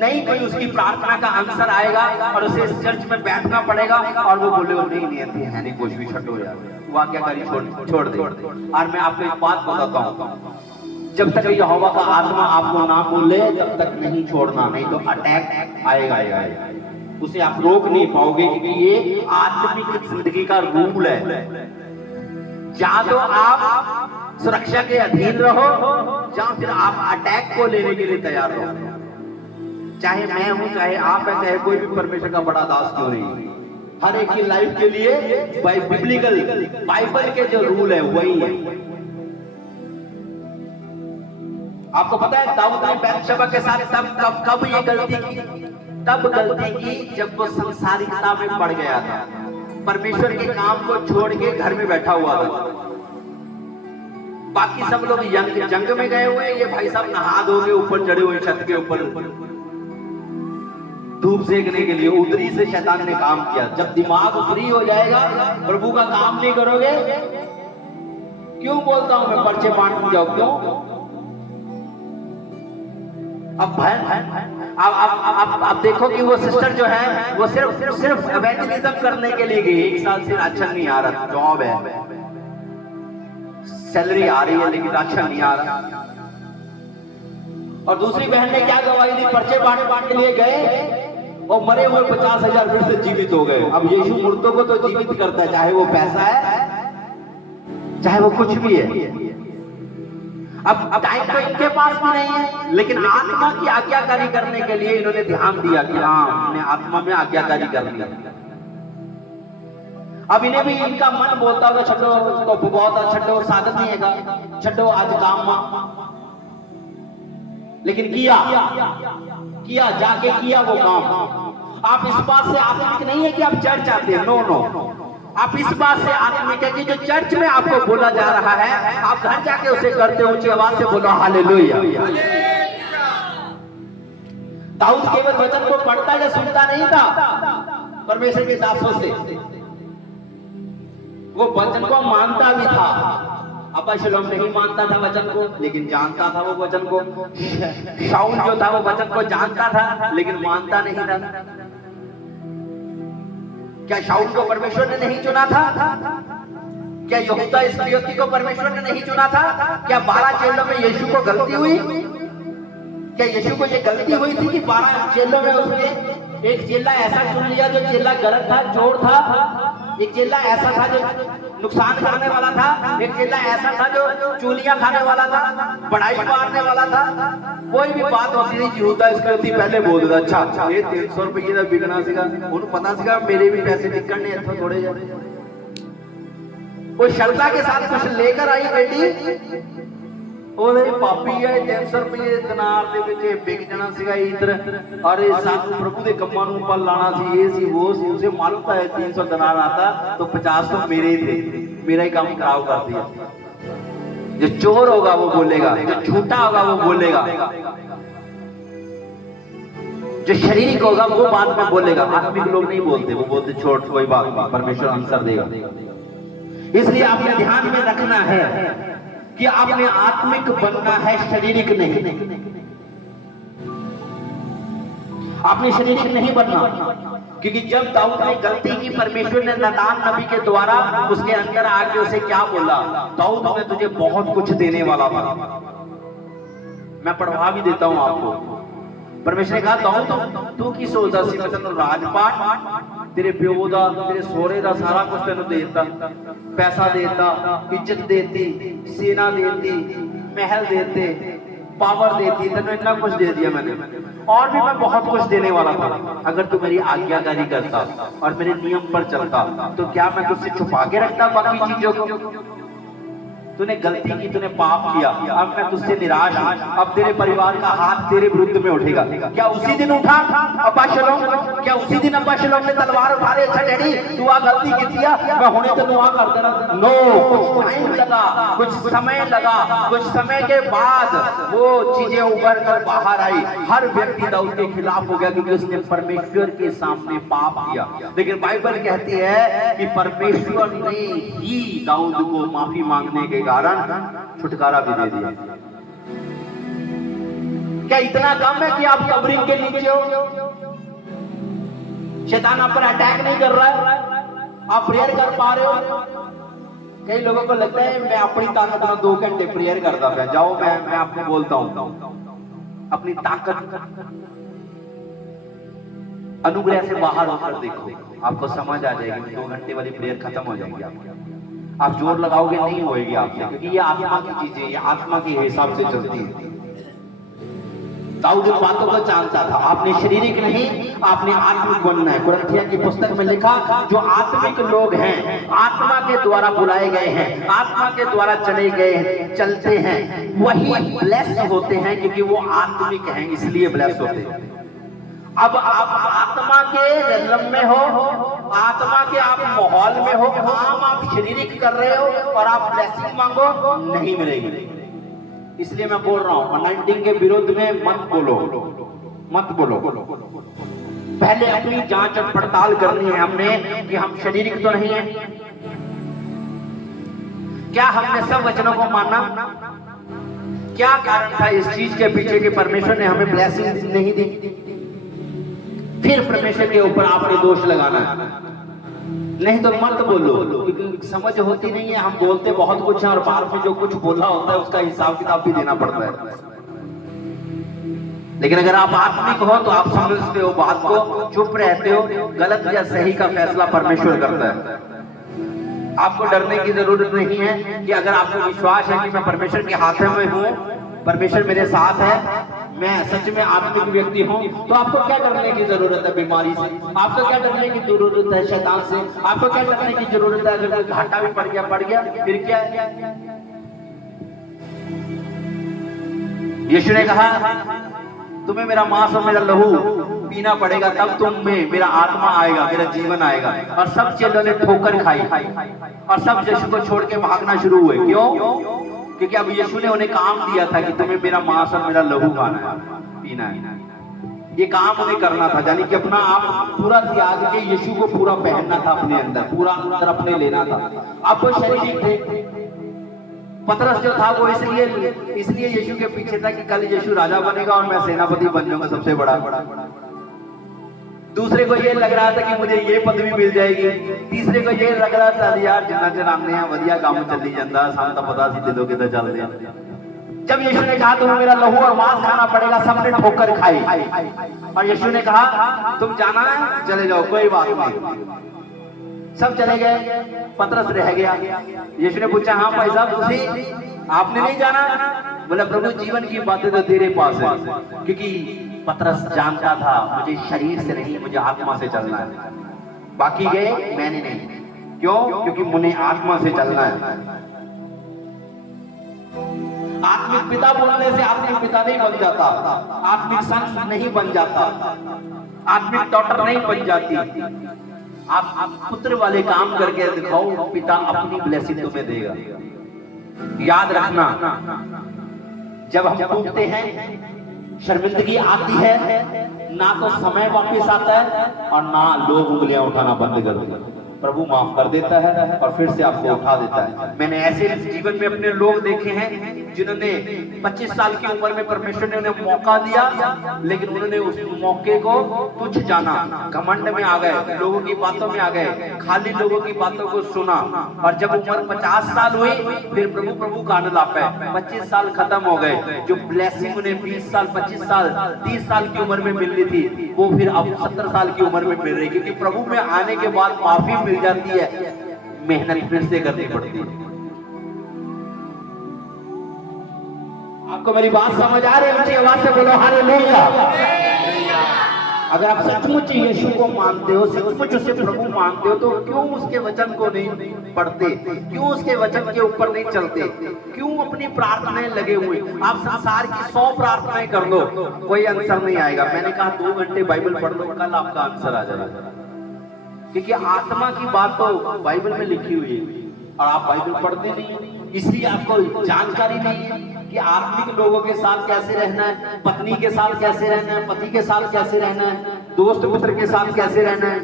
नहीं कोई उसकी प्रार्थना का आंसर आएगा और उसे इस चर्च में बैठना पड़ेगा और वो बोले नहीं है नहीं कुछ भी छटो यार, वो आज्ञाकारी छोड़ दे। और मैं आपको एक बात बताता हूँ, जब तक यहोवा का आत्मा आपको ना बोले तब तक नहीं छोड़ना, नहीं तो अटैक आएगा। उसे आप रोक नहीं पाओगे, क्योंकि ये आत्मिक जिंदगी का रूल है। या तो आप सुरक्षा के अधीन रहो, या फिर आप अटैक को लेने के लिए तैयार रहो। चाहे मैं हूं, चाहे आप है, चाहे कोई भी परमेश्वर का बड़ा दास क्यों नहीं, हर एक की लाइफ के लिए बिब्लिकल बाइबल के जो रूल है वही है। आपको पता है दाऊद ने बैतशबा के साथ कब ये गलती की? तब गलती की जब वो संसारिकता में पड़ गया था, परमेश्वर के काम को छोड़ के घर में बैठा हुआ था। बाकी सब लोग जंग में गए हुए, ये भाई साहब नहा धो के ऊपर चढ़े हुए छत के ऊपर धूप सेकने के लिए। उतरी से शैतान ने काम किया। जब दिमाग उतरी हो जाएगा, प्रभु का काम नहीं करोगे। क्यों बोलता हूं मैं, पर्चे बांट जाओ क्यों? अब देखो कि वो सिस्टर जो है वो सिर्फ इवेंजलिज्म करने के लिए गई। 1 साल से राशन नहीं आ रहा, जॉब है, सैलरी आ रही है लेकिन राशन नहीं आ रहा। और दूसरी बहन ने क्या गवाही दी? पर्चे बांट के लिए गए और मरे हुए 50,000 फिर से जीवित हो गए। अब यीशु मुर्दों को तो जीवित करता है, चाहे वो पैसा है चाहे वो कुछ भी है। अब टाइम तो इनके पास भी नहीं है, लेकिन आत्मा की आज्ञाकारी करने के लिए इन्होंने ध्यान दिया कि हाँ हमने आत्मा में आज्ञाकारी कर लिया। अब इन्हें भी इनका मन बोलता होगा छठो तो बहुत छठो साधन नहीं है, छठो आज काम, लेकिन किया जाके किया वो काम। आप इस बात से आत्मिक नहीं है कि आप चर्च आते हैं, नो। आप इस बात से आत्मिक है कि जो चर्च में आपको बोला जा रहा है आप घर जाके उसे करते हो। ऊंची आवाज से बोलो हालेलुया। दाऊद केवल वचन को पढ़ता या सुनता नहीं था परमेश्वर के दासों से, वो वचन को मानता भी था। अबशालोम नहीं मानता था वचन को, लेकिन जानता था वो वचन को। शाऊल जो था वो वचन को जानता था लेकिन मानता नहीं था। क्या शाऊल को परमेश्वर ने नहीं चुना था? क्या यहूदा इस्करियोती को परमेश्वर ने नहीं चुना था? क्या 12 चेलों में यीशु को गलती हुई? क्या यीशु को ये गलती हुई थी कि 12 चेलों में उसने एक चेला ऐसा चुन लिया जो चेला गलत था, चोर था, एक चेला ऐसा था जो नुकसान करने वाला था, एक चेला ऐसा था जो चूलियां खाने वाला था, बड़ाई मारने वाला था? कोई भी बात होती थी यहूदा इस्करियोती पहले बोल देता, अच्छा ये 300 रुपये का बिकना सीगा, उन्हें पता सीगा मेरे भी पैसे निकलने इतने थोड़े जाए। वो श्रद्धा के साथ कुछ लेकर आई बेटी, ਉਹਦੇ ਪਾਪੀ ਆ 300 ਰੁਪਏ ਦਿਨਾਰ ਦੇ ਵਿੱਚ ਵਿਕ ਜਾਣਾ ਸੀਗਾ ਇਧਰ, अरे ਸਾਨੂੰ प्रभु ਦੇ ਕੰਮਾਂ ਨੂੰ ਪਰ ਲਾਣਾ ਸੀ, ਇਹ ਸੀ वो ਸੀ, उसे मालूम था 300 दिनार आता तो 50 तो मेरे ही थे, मेरा ही काम खराब कर दिया। जो चोर होगा वो बोलेगा, जो झूठा होगा वो बोलेगा, जो शारीरिक होगा वो बात में बोलेगा। आत्मिक लोग नहीं बोलते, वो बोलते छोड़ कोई बात नहीं, परमेश्वर आंसर देगा। इसलिए आपने ध्यान में रखना है कि आपने आत्मिक बनना है, शारीरिक नहीं। आपने शारीरिक नहीं बनना, क्योंकि जब दाऊद ने गलती की, परमेश्वर ने नातान नबी के द्वारा उसके अंदर आके उसे क्या बोला, दाऊद मैं तुझे बहुत कुछ देने वाला था। मैं पढ़वा भी देता हूं आपको। परमेश्वर ने कहा दाऊद तू की सोचदा सी मैं तेनों राजपाट, तेरे प्यो दा, तेरे सोहरे दा सारा कुछ तेनों दे दिता, पैसा देता, इज्जत देती, सेना देती, महल देते, पावर देती, तेनों इतना कुछ दे दिया मैंने, और भी मैं बहुत कुछ देने वाला था अगर तू मेरी आज्ञाकारी करता और मेरे नियम पर चलता। तो क्या मैं तुझसे छुपा के रखता बाकी चीजों को? तूने गलती की, तूने पाप किया, अब मैं तुझसे निराश हूं, अब तेरे परिवार का हाथ तेरे विरुद्ध में उठेगा। क्या उसी दिन उठा अब्शालोम? क्या उसी दिन अब्शालोम ने तलवार उठा रहे, अच्छा डैडी तू आ गलती की थी, मैं हुणे तेन आ कर देना? नो, कुछ टाइम लगा, कुछ समय लगा, कुछ समय के बाद वो चीजें उभर कर बाहर आई। हर व्यक्ति दाऊद के खिलाफ हो गया क्योंकि उसने परमेश्वर के सामने पाप किया। लेकिन बाइबल कहती है कि परमेश्वर ने ही दाऊद को माफी मांगने के कारण छुटकारा भी दे दिया। क्या इतना कम है कि आप कब्रिंग के नीचे हो? शैतान आप पर अटैक नहीं कर रहा है, आप प्रेयर कर पा रहे हो? कई लोगों को लगता है मैं अपनी ताकत में 2 घंटे प्रेयर करता था। जाओ मैं आपको बोलता हूं, अपनी ताकत अनुग्रह से बाहर होकर देखो, आपको समझ आ जाएगी। 2 घंटे वाली प्रेयर खत्म हो जाएगी आपकी। आप जोर लगाओगे नहीं होएगी आपसे, क्योंकि ये आत्मा की चीजें, ये आत्मा के हिसाब से चलती है। दाऊद इन बातों को जानता था। आपने शारीरिक नहीं, आपने आत्मिक बनना है। कुरिन्थियों की पुस्तक में लिखा जो आत्मिक लोग हैं, आत्मा के द्वारा बुलाए गए हैं, आत्मा के द्वारा चले गए चलते हैं, वही ब्लेस्ड होते हैं, क्योंकि वो आत्मिक हैं, इसलिए ब्लेस्ड होते हैं। अब आप आत्मा के रिदम में हो, आत्मा के आप माहौल में हो, काम आप शारीरिक कर रहे हो और आप ब्लेसिंग मांगो, नहीं मिलेगी। इसलिए मैं बोल रहा हूं अनॉइंटिंग के विरोध में मत बोलो, मत बोलो। पहले अपनी जांच और पड़ताल करनी है हमने कि हम शारीरिक तो नहीं है। क्या हमने सब वचनों को माना? क्या कारण था इस चीज के पीछे कि परमेश्वर ने हमें ब्लेसिंग नहीं दी? फिर परमेश्वर के ऊपर आपने दोष लगाना है, नहीं तो मत बोलो, क्योंकि समझ होती नहीं है। हम बोलते बहुत कुछ है और बाद में जो कुछ बोला होता है उसका हिसाब किताब भी देना पड़ता है। लेकिन अगर आप आत्मिक हो तो आप समझते हो बात को, चुप रहते हो, गलत या सही का फैसला परमेश्वर करता है। आपको डरने की जरूरत नहीं है कि अगर आपको विश्वास है कि मैं परमेश्वर के हाथ में हूँ, परमेश्वर मेरे साथ है, मैं सच में आत्मिक व्यक्ति हूँ, तो आपको क्या डरने की जरूरत है बीमारी से? आपको क्या डरने की जरूरत है शैतान से? आपको क्या डरने की जरूरत है अगर कोई घाटा भी पड़ गया, फिर क्या है? यीशु ने कहा तुम्हें मेरा मांस और मेरा लहू पीना पड़ेगा, तब तुम में मेरा आत्मा आएगा, मेरा जीवन आएगा। और सब चेलों ने ठोकर खाई और सब यीशु को छोड़ के भागना शुरू हुए। क्यों? क्योंकि अब यीशु ने उन्हें काम दिया था कि तुम्हें मेरा मांस और मेरा लहू खाना है, पीना है। ये काम उन्हें करना था, यानी कि अपना आप पूरा त्याग के यीशु को पूरा पहनना था अपने अंदर, पूरा अंदर अपने लेना था। अब वो शारीरिक थे। पतरस जो था वो इसलिए यीशु के पीछे था कि कल यीशु राजा बनेगा और मैं सेनापति बन जाऊंगा सबसे बड़ा। दूसरे को ये लग रहा था कि मुझे ये पदवी मिल जाएगी, तीसरे को ये लग रहा था यार जिन्ना चर आने हैं वधिया काम चली जाता, सानू तो पता सी दिलों किधर चलते हैं। जब यीशु ने कहा तुम्हें मेरा लहू और मांस खाना पड़ेगा, सबने ठोकर खाई और यीशु ने कहा तुम जाना है चले जाओ, कोई बात नहीं। सब चले गए, पतरस रह गया। यीशु ने पूछा हाँ भाई साहब तुम आपने नहीं जाना? बोला प्रभु जीवन की बातें तो तेरे पास है, क्योंकि पतरस जानता था मुझे शरीर से नहीं मुझे आत्मा से चलना है। बाकी गए मैंने नहीं, क्यों? क्योंकि मुझे आत्मा से चलना है। आत्मिक पिता बोलने से आत्मिक पिता नहीं बन जाता, आत्मिक सन नहीं बन जाता, आत्मिक डॉक्टर नहीं बन जाती। आप पुत्र वाले काम करके दिखाओ, पिता अपनी ब्लेसिंग तुम्हें देगा। याद रखना, जब हम टूटते हैं शर्मिंदगी आती है, ना तो समय वापस आता है और ना लोग उंगलियां उठाना बंद कर देते। प्रभु माफ कर देता है और फिर से आपको उठा देता है। मैंने ऐसे जीवन में अपने लोग देखे हैं जिन्होंने 25 साल की उम्र में परमेश्वर ने उन्हें मौका दिया, लेकिन उन्होंने उस मौके को तुच्छ जाना, घमंड में आ गए, लोगों की बातों में आ गए, खाली लोगों की बातों को सुना। और जब उम्र 50 साल हुई फिर प्रभु प्रभु का आनंद है। 25 साल खत्म हो गए, जो ब्लेसिंग उन्हें 20 साल 25 साल 30 साल की उम्र में मिलनी थी वो फिर अब 70 साल की उम्र में मिल रही, क्योंकि प्रभु में आने के बाद माफी मिल जाती है, मेहनत फिर से करनी पड़ती है। आपको मेरी बात समझ आ रही है? ऊंची आवाज से बोलो हालेलुया। अगर आप सचमुच यीशु को मानते हो, सचमुच उसे प्रभु मानते हो, तो क्यों उसके वचन को नहीं पढ़ते? क्यों उसके वचन के ऊपर नहीं चलते? क्यों अपनी प्रार्थनाएं लगे हुए? आप संसार की 100 प्रार्थनाएं कर लो, कोई आंसर नहीं आएगा। मैंने कहा 2 घंटे बाइबल पढ़ लो, कल आपका आंसर आ जाएगा, क्योंकि आत्मा की बात तो बाइबल में लिखी हुई है और आप बाइबल पढ़ते नहीं, इसलिए आपको जानकारी नहीं है कि आत्मिक लोगों के साथ कैसे रहना है, पत्नी के साथ कैसे रहना है, पति के साथ कैसे रहना है, दोस्त मित्र के साथ कैसे रहना है,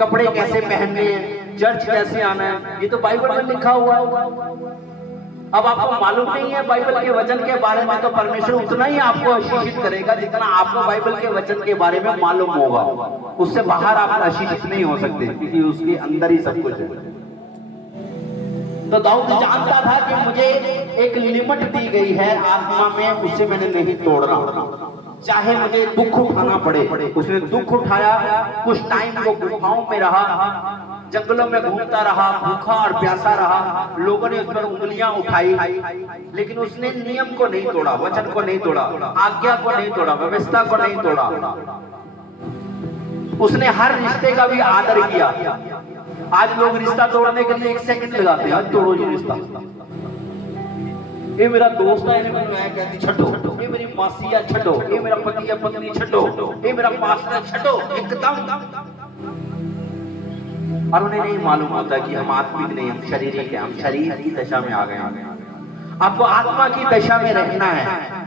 कपड़े कैसे पहनने हैं, चर्च कैसे आना है, ये तो बाइबल में लिखा हुआ है। अब आपको मालूम नहीं है बाइबल के वचन के बारे में, तो परमेश्वर उतना ही आपको आशीषित करेगा जितना आपको बाइबल के वचन के बारे में मालूम होगा। उससे बाहर आप आशीषित नहीं हो सकते, क्योंकि उसके अंदर ही सब कुछ है। तो दाऊद जानता था कि मुझे एक लिमिट दी गई है आत्मा में, उससे मैंने नहीं तोड़ना, चाहे मुझे दुख उठाना पड़े। उसने दुख उठाया, कुछ टाइम वो गुफाओं में रहा, जंगलों में घूमता रहा, भूखा और प्यासा रहा, लोगों ने उस पर उंगलियां उठाई, लेकिन उसने नियम को नहीं तोड़ा, वचन को नहीं तोड़ा, आज्ञा को नहीं तोड़ा, व्यवस्था को नहीं तोड़ा। उसने हर रिश्ते का भी आदर किया। आज लोग रिश्ता तोड़ने के लिए 1 सेकंड लगाते हैं, तोड़ो ये रिश्ता, ये मेरा दोस्त है, मैं कहती छठो, ये मेरी मासी है छठो, ये मेरा पति है पत्नी छठो, ये मेरा पास्टर छठो, एकदम। और उन्हें नहीं मालूम होता कि हम आत्मिक नहीं, हम शारीरिक है, हम शरीर की दशा में आ गए। आपको आत्मा की दशा में रहना है,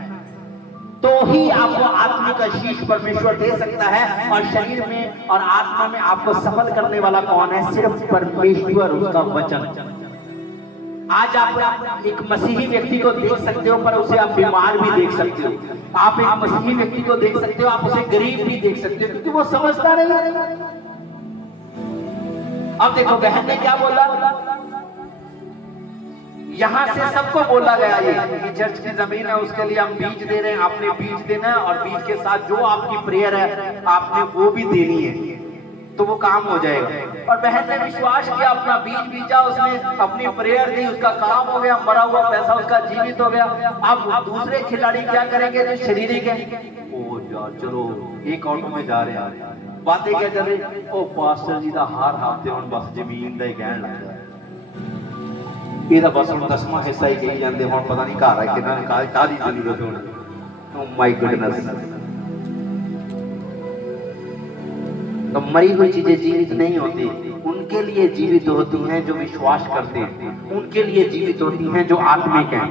तो ही आपको आत्मिक आशीष परमेश्वर दे सकता है। और शरीर में और आत्मा में आपको सफल करने वाला कौन है? सिर्फ परमेश्वर, उसका वचन। आज आप एक मसीही व्यक्ति को देख सकते हो, पर उसे आप बीमार भी देख सकते हो। आप एक मसीही व्यक्ति को देख सकते हो, आप उसे गरीब भी देख सकते हो, क्योंकि वो समझता नहीं। अब देखो बहन ने क्या बोला, यहां से सबको बोला गया ये कि चर्च की जमीन है, उसके लिए हम बीज दे रहे हैं, आपने बीज देना है, और बीज के साथ जो आपकी प्रेयर है आपने वो भी देनी है, तो वो काम हो जाएगा। और बहन ने विश्वास किया, अपना बीज बीजा, उसने अपनी प्रेयर दी, उसका काम हो गया, मरा हुआ पैसा उसका जीवित हो गया। अब दूसरे खिलाड़ी क्या करेंगे जो शरीरिक है? ओ यार चलो एक ऑटो में जा रहे हैं, बातें क्या कर रहे? ओ पास्टर जी का हर हफ्ते हम बस जमीन का ही कहन लग जाए, ये तो बस हम 10वां हिस्सा ही कही जाते, हम पता नहीं घर है कि कादी जरूरत होनी। Oh my goodness. तो मरी हुई चीजें जीवित नहीं होती, उनके लिए जीवित होती हैं जो विश्वास करते हैं, उनके लिए जीवित होती हैं जो आत्मिक हैं।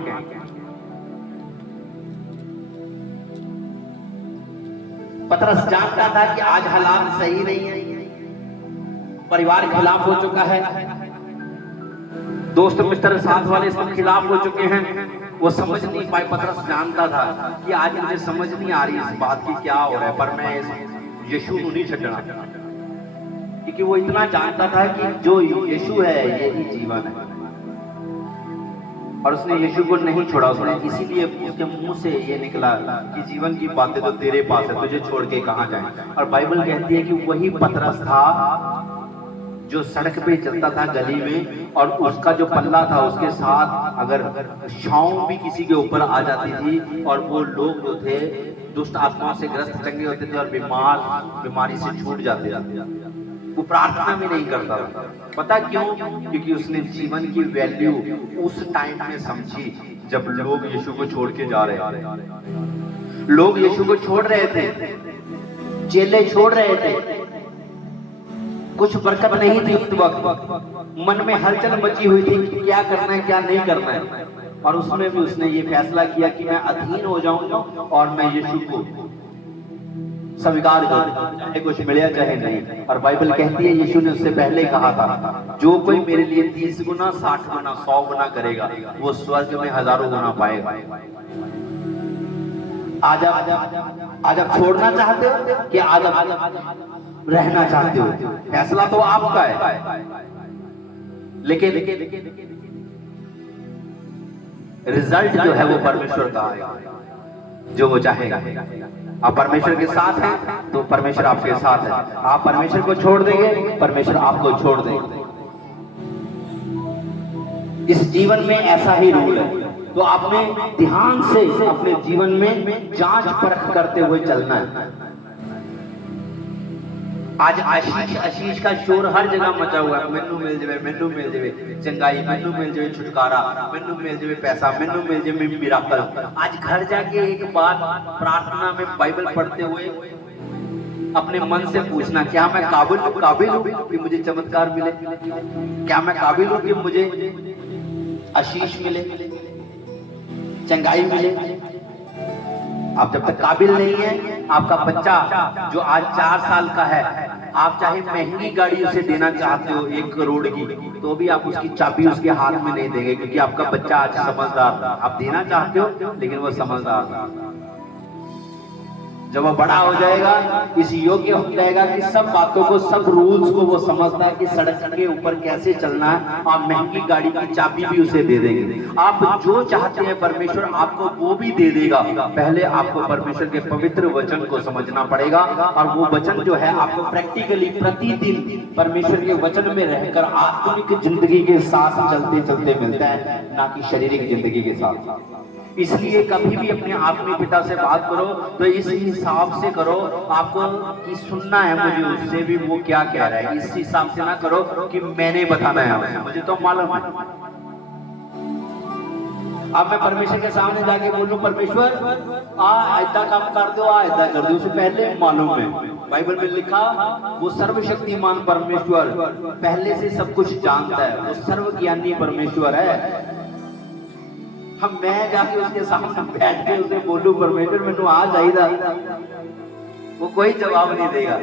पतरस जानता था कि आज हालात सही नहीं है, परिवार खिलाफ हो चुका है, दोस्त मित्र साथ वाले सब खिलाफ हो चुके हैं। वो समझ नहीं पाए। पतरस जानता था कि आज मुझे समझ नहीं आ रही इस बात की क्या हो रहा है, पर मैं इस यीशु नहीं छड़ना, क्योंकि वो इतना जानता था कि जो यीशु है यही जीवन है, और उसने यीशु को नहीं छोड़ा। उसने इसीलिए उसके मुंह से ये निकला कि जीवन की बातें तो तेरे पास है, तुझे छोड़ के कहां जाए। और बाइबल कहती है कि वही पतरस था जो सड़क पे चलता था गली में, और उसका जो पल्ला था उसके साथ अगर छांव भी किसी के ऊपर आ जाती थी, और वो लोग जो थे दुष्ट आत्माओं से ग्रस्त चंगे होते थे और बीमारी से छूट जाते थे, वो प्रार्थना भी नहीं करता था। पता क्यों? क्योंकि उसने जीवन की वैल्यू उस टाइम में समझी जब लोग यीशु को छोड़ के जा रहे थे। लोग यीशु को छोड़ रहे थे, चेले छोड़ रहे थे, कुछ बरकत नहीं थी उस वक्त, मन में हलचल मची हुई थी कि क्या करना है क्या नहीं करना है। और उसमें भी उसने ये फैसला किया कि मैं अधीन हो जाऊंगा और मैं यीशु को स्वीकार करूं, चाहे कुछ मिले चाहे नहीं। और बाइबल कहती है यीशु ने उससे पहले कहा था, जो कोई मेरे लिए 30 गुना 60 गुना 100 गुना करेगा वो स्वर्ग में हजारों गुना पाएगा। आज आप छोड़ना चाहते हो कि आज आप रहना चाहते हो? फैसला तो आपका है, लेकिन रिजल्ट जो है वो परमेश्वर का आएगा, जो वो चाहेगा। आप परमेश्वर के साथ हैं तो परमेश्वर आपके साथ है, आप परमेश्वर को छोड़ देंगे परमेश्वर आपको छोड़ देंगे। इस जीवन में ऐसा ही रूल है, तो आपने ध्यान से अपने जीवन में जांच परख करते हुए चलना है। आज आशीष का शोर हर जगह मचा हुआ है, मैनू मिल जावे, मैनू मिल जावे चंगाई, मैनू मिल जावे छुटकारा, मैनू मिल जावे पैसा, मैनू मिल जावे मिराकल। आज घर जाके एक बात प्रार्थना में बाइबल पढ़ते हुए अपने मन से पूछना, क्या मैं काबिल हूं कि मुझे चमत्कार मिले? क्या मैं काबिल हूं कि मुझे आशीष मिले, चंगाई मिले? आप जब तक काबिल नहीं है, आपका बच्चा जो आज 4 साल का है, आप चाहे महंगी गाड़ी उसे देना चाहते हो 1 करोड़ की, तो भी आप उसकी चाबी उसके हाथ में नहीं देंगे, क्योंकि आपका बच्चा आज समझदार था। आप देना चाहते हो लेकिन वो समझदार था। जब वो बड़ा हो जाएगा, इस योग्य हो जाएगा कि सब बातों को, सब रूल्स को वो समझता है कि सड़क के ऊपर कैसे चलना है, आप महंगी गाड़ी की चाबी भी उसे दे देंगे। आप जो चाहते हैं परमेश्वर आपको वो भी दे देगा। पहले आपको परमेश्वर के पवित्र वचन को समझना पड़ेगा, और वो वचन जो है आपको प्रैक्टिकली प्रतिदिन परमेश्वर के वचन में रहकर आत्मिक जिंदगी के साथ चलते चलते मिलता है, ना कि शारीरिक जिंदगी के साथ। इसलिए कभी भी अपने आत्मिक पिता से बात करो तो इस हिसाब से करो, आपको कि सुनना है मुझे उससे भी वो क्या कह रहा है, इस हिसाब से ना करो कि मैंने बताना है, मुझे तो मालूम है। अब मैं परमेश्वर के सामने जाके बोलूं, परमेश्वर ऐसा काम कर दो, ऐसा कर दो, उसे पहले मालूम है। बाइबल में लिखा वो सर्वशक्तिमान परमेश्वर पहले से सब कुछ जानता है, वो सर्वज्ञानी परमेश्वर है। हम मैं जाके उसके सामने बैठ के उसे बोलूं, परमेश्वर मैनू आ चाहिए, वो कोई जवाब नहीं देगा।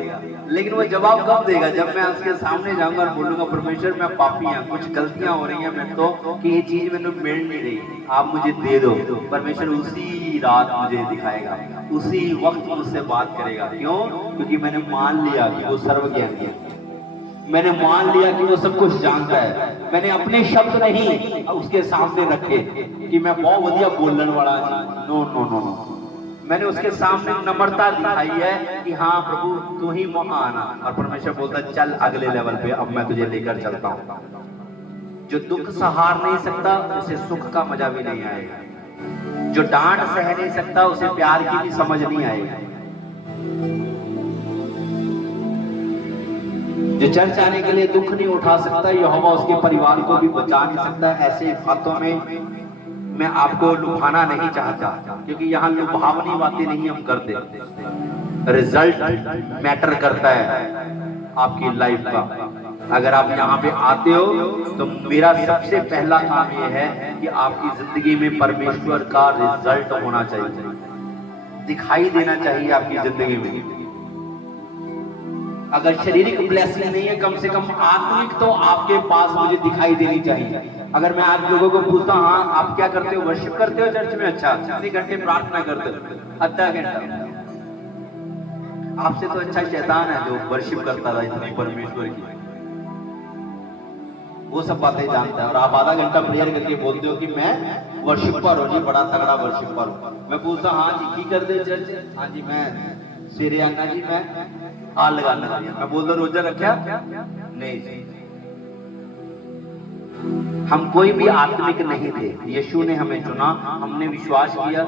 लेकिन वो जवाब कब देगा? जब मैं उसके सामने जाऊंगा और बोलूंगा, परमेश्वर मैं पापी हूं, कुछ गलतियां हो रही हैं मैं तो, कि ये चीज मैनू मिल नहीं रही, आप मुझे दे दो। परमेश्वर उसी रात मुझे दिखाएगा, उसी वक्त मुझसे बात करेगा। क्यों? क्योंकि मैंने मान लिया कि वो सर्वज्ञानी है, मैंने मान लिया कि वो सब कुछ जानता है। मैंने अपने शब्द नहीं उसके सामने रखे कि मैं बहुत बढ़िया बोलने वाला, नो नो नो नो, मैंने उसके सामने नम्रता दिखाई है कि हाँ प्रभु तू ही महान है। और परमेश्वर बोलता चल अगले लेवल पे, अब मैं तुझे लेकर चलता हूँ। जो दुख सहार नहीं सकता उसे सुख का मजा भी नहीं आएगा, जो डांट सह नहीं सकता उसे प्यार की भी समझ नहीं आएगी, जो चर्च आने के लिए दुख नहीं उठा सकता, यहोवा उसके परिवार को भी बचा नहीं सकता। ऐसे बातों में मैं आपको लुभाना नहीं चाहता, क्योंकि यहाँ लुभावनी बातें नहीं हम करते। रिजल्ट मैटर करता है आपकी लाइफ का। अगर आप यहाँ पे आते हो तो मेरा सबसे पहला काम यह है कि आपकी जिंदगी में परमेश्वर का रिजल्ट होना चाहिए, दिखाई देना चाहिए आपकी जिंदगी में। अगर शारीरिक ब्लेसिंग नहीं है, कम से कम आत्मिक तो आपके पास मुझे दिखाई देनी चाहिए। अगर मैं आप लोगों को पूछता हूं, हाँ आप क्या करते हो, वर्शिप करते हो चर्च में? अच्छा, कितने घंटे प्रार्थना करते हो? आधा घंटा। आपसे तो अच्छा शैतान है जो वर्शिप करता था इतनी परमेश्वर की, वो सब बातें जानता है। और आप आधा घंटा प्रेयर करके बोलते हो कि मैं वर्शिपर हूँ जी, बड़ा तगड़ा वर्शिपर हूँ। मैं पूछता हाँ जी की कर दे चर्च, हाँ जी मैं सिरे आना जी, मैं हाल लगाना जी। मैं बोलता रोजा रखा नहीं जी। हम कोई भी आत्मिक नहीं थे, यीशु ने हमें चुना, हमने विश्वास किया,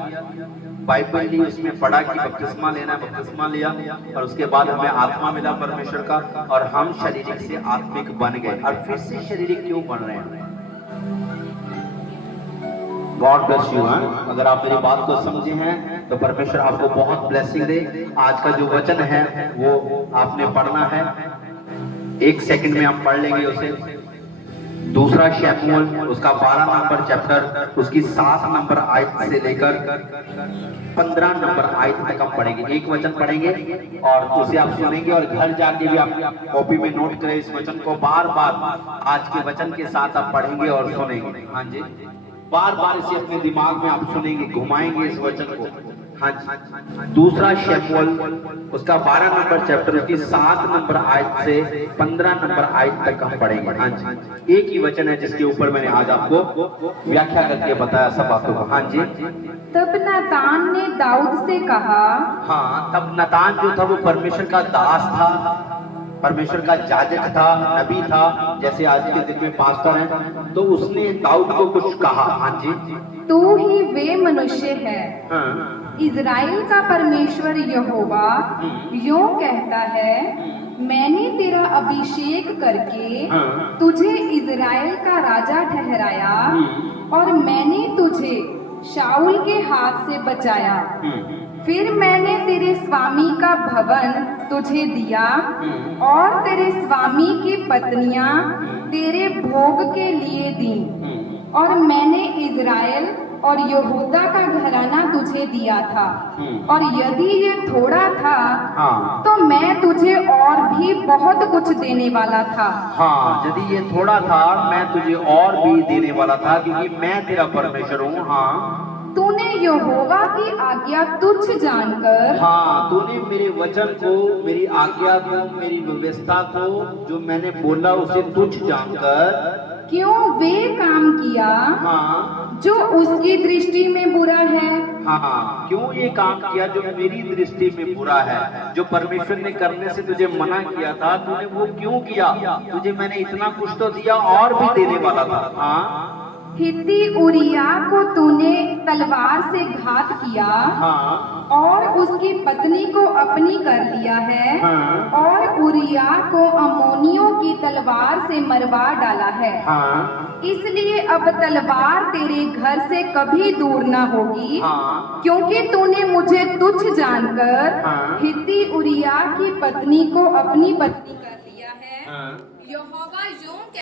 बाइबल ली, उसमें पढ़ा कि बपतिस्मा लेना है, बपतिस्मा लिया, और उसके बाद हमें आत्मा मिला परमेश्वर का, और हम शारीरिक से आत्मिक बन गए। और फिर से शारीरिक क्यों बन रहे हैं? God bless you. अगर आप मेरी बात को समझे हैं तो परमेश्वर आपको बहुत ब्लेसिंग दे। आज का जो वचन है वो आपने पढ़ना है, 1 सेकंड में आप पढ़ लेंगे उसे। दूसरा शमूएल उसका 12 नंबर चैप्टर, उसकी 7 नंबर आयत से लेकर 15 नंबर आयत तक हम पढ़ेंगे। एक वचन पढ़ेंगे और उसे आप सुनेंगे, और घर जाके भी आप कॉपी में नोट करें इस वचन को, बार बार आज के वचन के साथ आप पढ़ेंगे और सुनेंगे। हाँ जी, बार बार इसे अपने दिमाग में आप सुनेंगे, घुमाएंगे इस वचन को। हाँ जी, दूसरा शमूएल उसका 12 नंबर चैप्टर की 7 नंबर आयत से 15 नंबर आयत तक हम पढ़ेंगे। हाँ जी, एक ही वचन है जिसके ऊपर मैंने आज आपको व्याख्या करके बताया सब बातों को। हाँ जी। तब नातान ने दाऊद से कहा, हाँ, तब नातान जो था वो परमेश्वर का दास था, परमेश्वर का याजक था, नबी था, जैसे आज के दिन में पास्टर हैं। तो उसने दाऊद को कुछ कहा। हाँ जी, तू ही वे मनुष्य है, हाँ, इज़राइल का परमेश्वर यहोवा यूं कहता है, मैंने तेरा अभिषेक करके हाँ, तुझे इज़राइल का राजा ठहराया, और मैंने तुझे शाऊल के हाथ से बचाया। फिर मैंने तेरे स्वामी का भवन तुझे दिया, और तेरे स्वामी की पत्नियां तेरे भोग के लिए दी, और मैंने इज़राइल और यहूदा का घराना तुझे दिया था। और यदि ये थोड़ा था हाँ, तो मैं तुझे और भी बहुत कुछ देने वाला था। हाँ, यदि ये थोड़ा था मैं तुझे और भी देने वाला था, क्योंकि मैं तेरा परमेश्वर हूँ। हाँ, तूने यहोवा की आज्ञा तुच्छ जानकर, हाँ, तूने मेरे वचन को, मेरी आज्ञा को, मेरी व्यवस्था को, जो मैंने बोला उसे तुच्छ जानकर क्यों वे काम किया हाँ, जो उसकी दृष्टि में बुरा है। हाँ, क्यों ये काम किया जो मेरी दृष्टि में बुरा है? जो परमेश्वर ने करने से तुझे मना किया था, तूने वो क्यों किया? तुझे मैंने इतना कुछ तो दिया, और भी देने वाला था। हाँ, हित्ती उरिया को तूने तलवार से घात किया, हाँ, और उसकी पत्नी को अपनी कर लिया है, हाँ, और उरिया को अम्मोनियों की तलवार से मरवा डाला है। हाँ, इसलिए अब तलवार तेरे घर से कभी दूर न होगी, हाँ, क्योंकि तूने मुझे तुच्छ जानकर हाँ, हित्ती उरिया की पत्नी को अपनी पत्नी कर लिया है। हाँ। यहोवा यूं